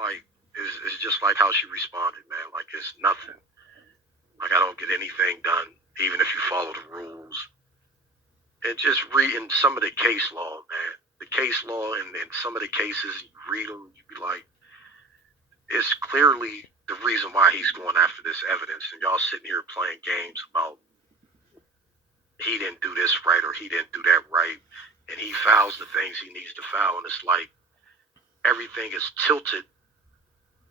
like, it's just like how she responded, man. Like, it's nothing. Like, I don't get anything done, even if you follow the rules. And just reading some of the case law, man. The case law and some of the cases, you read them, you be like, it's clearly the reason why he's going after this evidence. And y'all sitting here playing games about he didn't do this right or he didn't do that right. And he fouls the things he needs to foul. And it's like everything is tilted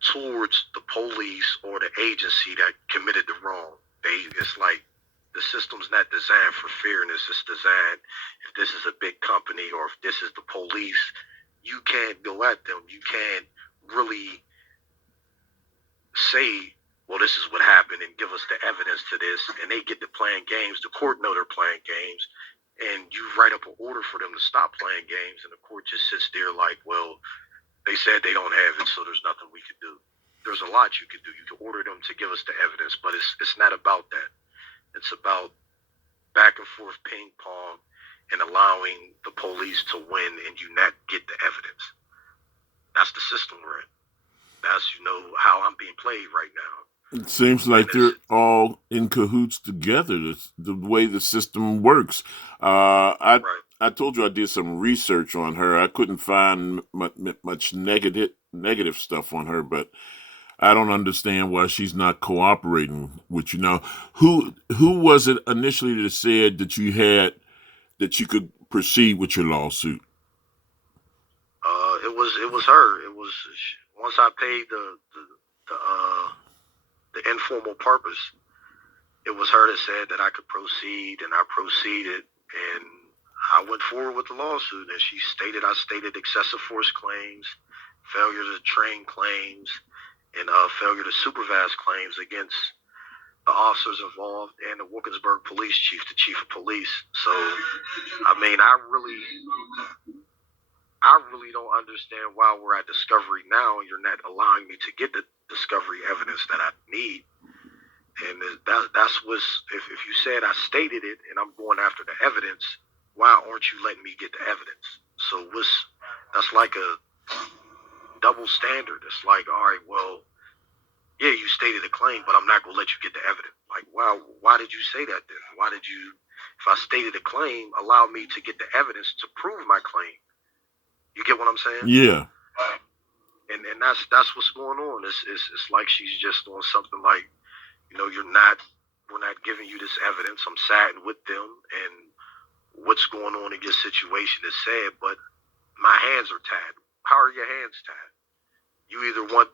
towards the police or the agency that committed the wrong. It's like the system's not designed for fairness. It's designed, if this is a big company or if this is the police, you can't go at them. You can't really say, well, this is what happened and give us the evidence to this. And they get to playing games. The court know they're playing games. And you write up an order for them to stop playing games. And the court just sits there like, well, they said they don't have it, so there's nothing we could do. There's a lot you could do. You could order them to give us the evidence, but it's not about that. It's about back and forth ping pong and allowing the police to win and you not get the evidence. That's the system we're in. That's, how I'm being played right now. It seems like they're all in cahoots together. The way the system works. Right. I told you I did some research on her. I couldn't find much negative stuff on her, but I don't understand why she's not cooperating with you. Now, who was it initially that said that you could proceed with your lawsuit? It was her. It was once I paid the informal purpose. It was her that said that I could proceed, and I proceeded, and I went forward with the lawsuit. And I stated excessive force claims, failure to train claims, and failure to supervise claims against the officers involved and the Wilkinsburg police chief, the chief of police. So, I mean, I really don't understand why we're at discovery now and you're not allowing me to get the discovery evidence that I need. And that's what's, if you said I stated it and I'm going after the evidence, why aren't you letting me get the evidence? So that's like a double standard. It's like, all right, well, yeah, you stated a claim, but I'm not going to let you get the evidence. Like, wow, why did you say that then? Why did you, if I stated a claim, allow me to get the evidence to prove my claim? You get what I'm saying? Yeah. And that's what's going on. It's like she's just doing something like, we're not giving you this evidence. I'm siding with them, and what's going on in your situation is sad, but my hands are tied. How are your hands tied? You either want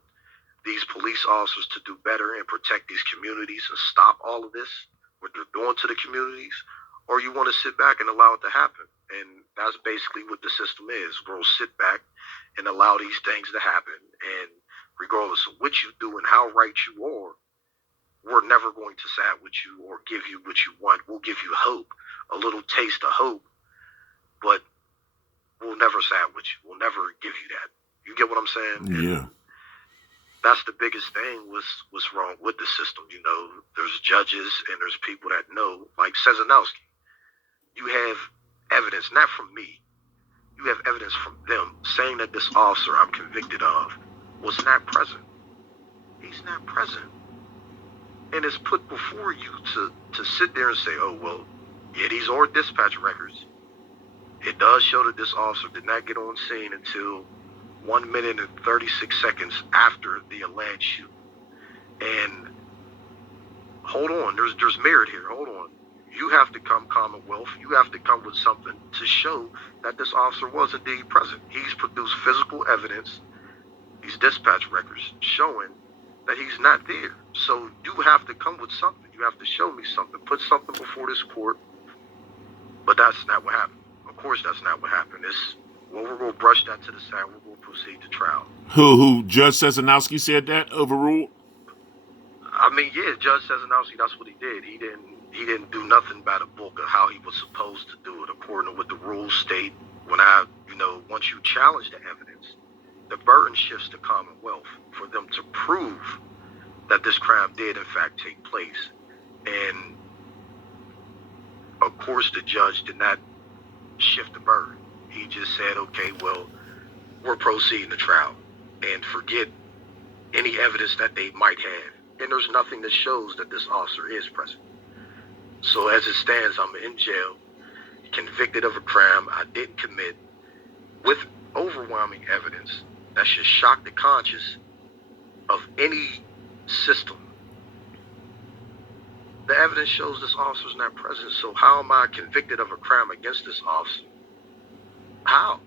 these police officers to do better and protect these communities and stop all of this, what they're doing to the communities, or you want to sit back and allow it to happen. And that's basically what the system is. We'll sit back and allow these things to happen. And regardless of what you do and how right you are, we're never going to side with you or give you what you want. We'll give you hope, a little taste of hope, but we'll never side with you. We'll never give you that. You get what I'm saying? Yeah. And that's the biggest thing what's wrong with the system. There's judges and there's people that know, like Sezanowski. You have evidence, not from me. You have evidence from them saying that this officer I'm convicted of was not present. He's not present. And it's put before you to sit there and say, oh, well, yeah, these are dispatch records. It does show that this officer did not get on scene until 1 minute and 36 seconds after the alleged shoot. And hold on, there's merit here. Hold on. You have to come, Commonwealth. You have to come with something to show that this officer was indeed present. He's produced physical evidence, these dispatch records, showing that he's not there. So you have to come with something. You have to show me something. Put something before this court. But that's not what happened. Of course, that's not what happened. We're going to brush that to the side. We're going to proceed to trial. Who Judge Sezanowski said that overruled? I mean, yeah, Judge Sezanowski, that's what he did. He didn't do nothing by the book of how he was supposed to do it, according to what the rules state. Once you challenge the evidence, the burden shifts to Commonwealth for them to prove that this crime did in fact take place. And of course, the judge did not shift the burden. He just said, okay, well, we're proceeding to trial, and forget any evidence that they might have. And there's nothing that shows that this officer is present. So as it stands, I'm in jail, convicted of a crime I didn't commit, with overwhelming evidence that should shock the conscience of any system. The evidence shows this officer's not present, so how am I convicted of a crime against this officer? How?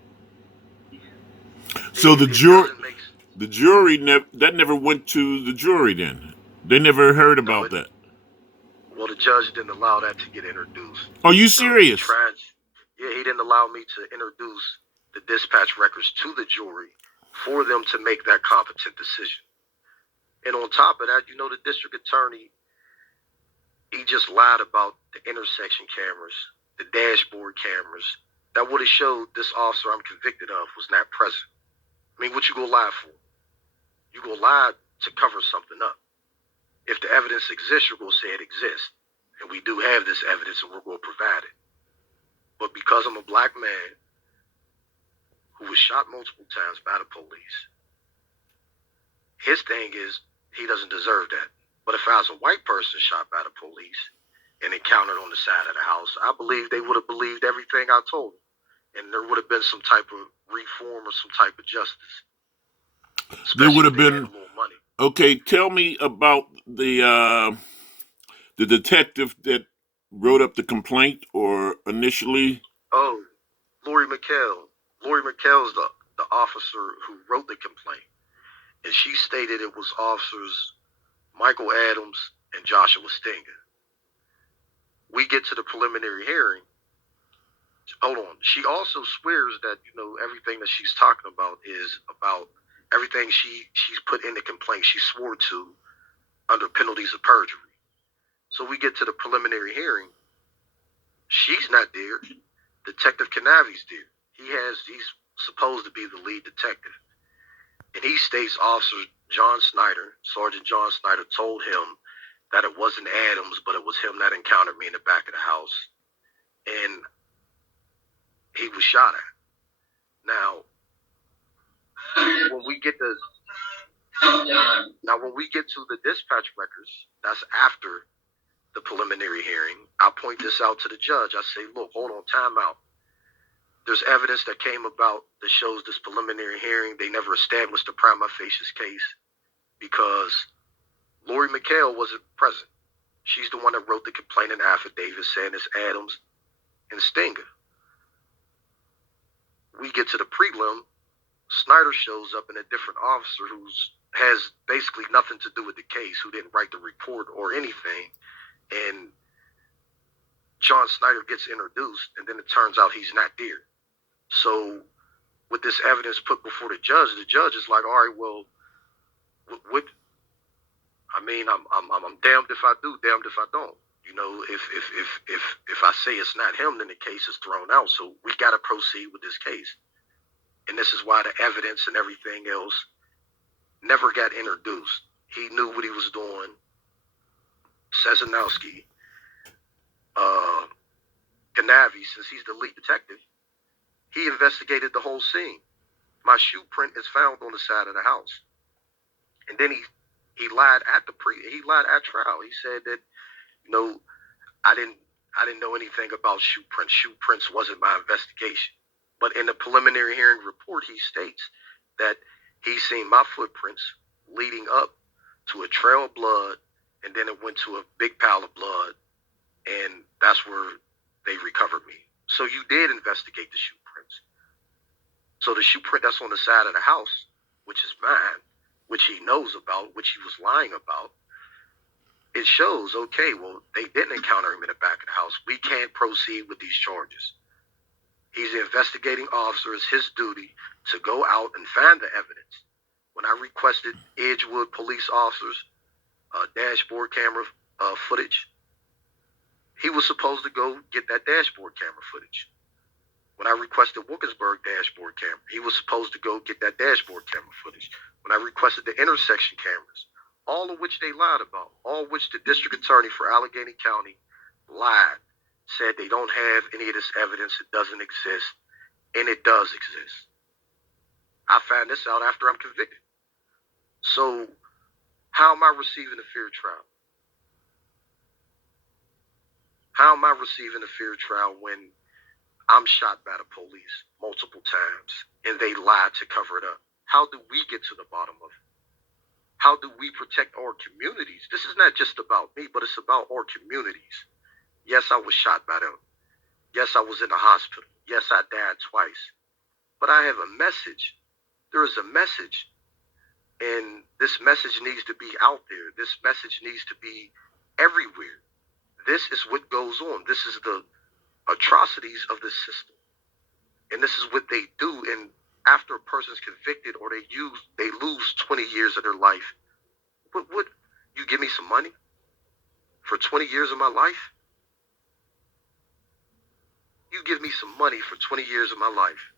So the jury never went to the jury then. They never heard about that. Well, the judge didn't allow that to get introduced. Are you serious? He didn't allow me to introduce the dispatch records to the jury for them to make that competent decision. And on top of that, the district attorney, he just lied about the intersection cameras, the dashboard cameras, that would have showed this officer I'm convicted of was not present. I mean, what you gonna lie for? You gonna lie to cover something up. If the evidence exists, you're gonna say it exists. And we do have this evidence and we're gonna provide it. But because I'm a black man who was shot multiple times by the police, his thing is he doesn't deserve that. But if I was a white person shot by the police and encountered on the side of the house, I believe they would have believed everything I told them. And there would have been some type of reform or some type of justice. There would have been. Okay, tell me about the detective that wrote up the complaint or initially. Oh, Lori McHale. Lori McHale's the officer who wrote the complaint. And she stated it was officers Michael Adams and Joshua Stinger. We get to the preliminary hearing. Hold on. She also swears that, everything that she's talking about is about everything she's put in the complaint she swore to under penalties of perjury. So we get to the preliminary hearing. She's not there. Detective Canavi's there. He's supposed to be the lead detective. And he states Officer John Snyder, Sergeant John Snyder, told him that it wasn't Adams, but it was him that encountered me in the back of the house. And he was shot at. Now, when we get to the dispatch records, that's after the preliminary hearing, I point this out to the judge. I say, look, hold on, time out. There's evidence that came about that shows this preliminary hearing. They never established a prima facie case because Lori McHale wasn't present. She's the one that wrote the complaint and affidavit saying it's Adams and Stinger. We get to the prelim. Snyder shows up and a different officer who has basically nothing to do with the case, who didn't write the report or anything. And John Snyder gets introduced, and then it turns out he's not there. So with this evidence put before the judge is like, all right, well, what? I mean, I'm damned if I do, damned if I don't. If I say it's not him, then the case is thrown out. So we got to proceed with this case. And this is why the evidence and everything else never got introduced. He knew what he was doing. Sezanowski, Canavi, since he's the lead detective, he investigated the whole scene. My shoe print is found on the side of the house. And then he lied at trial. He said that, I didn't know anything about shoe prints. Shoe prints wasn't my investigation. But in the preliminary hearing report, he states that he's seen my footprints leading up to a trail of blood, and then it went to a big pile of blood, and that's where they recovered me. So you did investigate the shoe prints. So the shoe print that's on the side of the house, which is mine, which he knows about, which he was lying about, it shows, okay, well, they didn't encounter him in the back of the house. We can't proceed with these charges. He's an investigating officer. It's his duty to go out and find the evidence. When I requested Edgewood police officers dashboard camera footage, he was supposed to go get that dashboard camera footage. When I requested Wilkinsburg dashboard camera, he was supposed to go get that dashboard camera footage. When I requested the intersection cameras, all of which they lied about, all of which the district attorney for Allegheny County lied, said they don't have any of this evidence, it doesn't exist, and it does exist. I found this out after I'm convicted. So am I receiving a fair trial? How am I receiving a fair trial when I'm shot by the police multiple times and they lie to cover it up? How do we get to the bottom of it? How do we protect our communities? This is not just about me, but it's about our communities. Yes, I was shot by them. Yes, I was in the hospital. Yes, I died twice. But I have a message. There is a message. And this message needs to be out there. This message needs to be everywhere. This is what goes on. This is the atrocities of the system. And this is what they do. And after a person's convicted or they lose 20 years of their life, what you give me some money for 20 years of my life? You give me some money for 20 years of my life.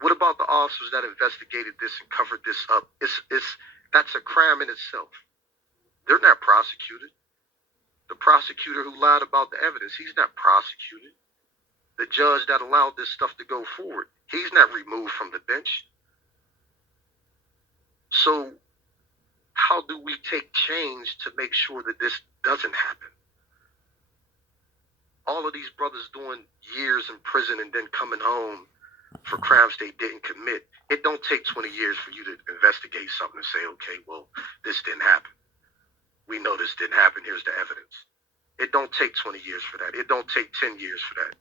What about the officers that investigated this and covered this up? That's a crime in itself. They're not prosecuted. The prosecutor who lied about the evidence, he's not prosecuted. The judge that allowed this stuff to go forward, he's not removed from the bench. So how do we take change to make sure that this doesn't happen? All of these brothers doing years in prison and then coming home for crimes they didn't commit. It don't take 20 years for you to investigate something and say, okay, well, this didn't happen. We know this didn't happen. Here's the evidence. It don't take 20 years for that. It don't take 10 years for that.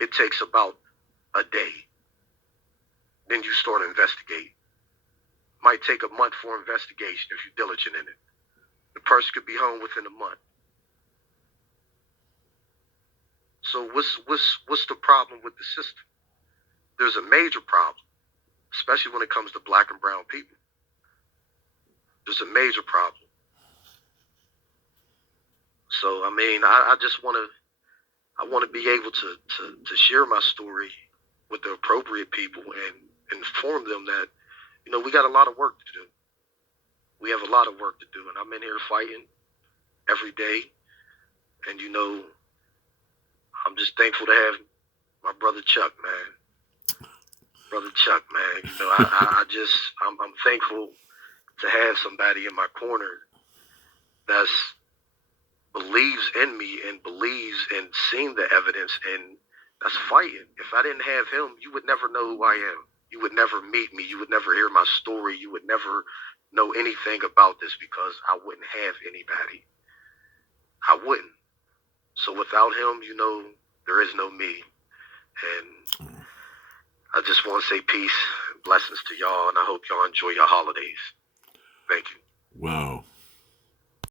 It takes about a day. Then you start investigating. Might take a month for investigation if you're diligent in it. The person could be home within a month. So what's the problem with the system? There's a major problem, especially when it comes to black and brown people. There's a major problem. So, I mean, I just want to be able to share my story with the appropriate people and inform them that, we got a lot of work to do. We have a lot of work to do. And I'm in here fighting every day. And, I'm just thankful to have my brother Chuck, man. Brother Chuck, man. I'm thankful to have somebody in my corner that believes in me and believes in seeing the evidence and that's fighting. If I didn't have him, you would never know who I am. You would never meet me. You would never hear my story. You would never know anything about this because I wouldn't have anybody. I wouldn't. So without him, there is no me. And I just want to say peace and blessings to y'all, and I hope y'all enjoy your holidays. Thank you. Wow.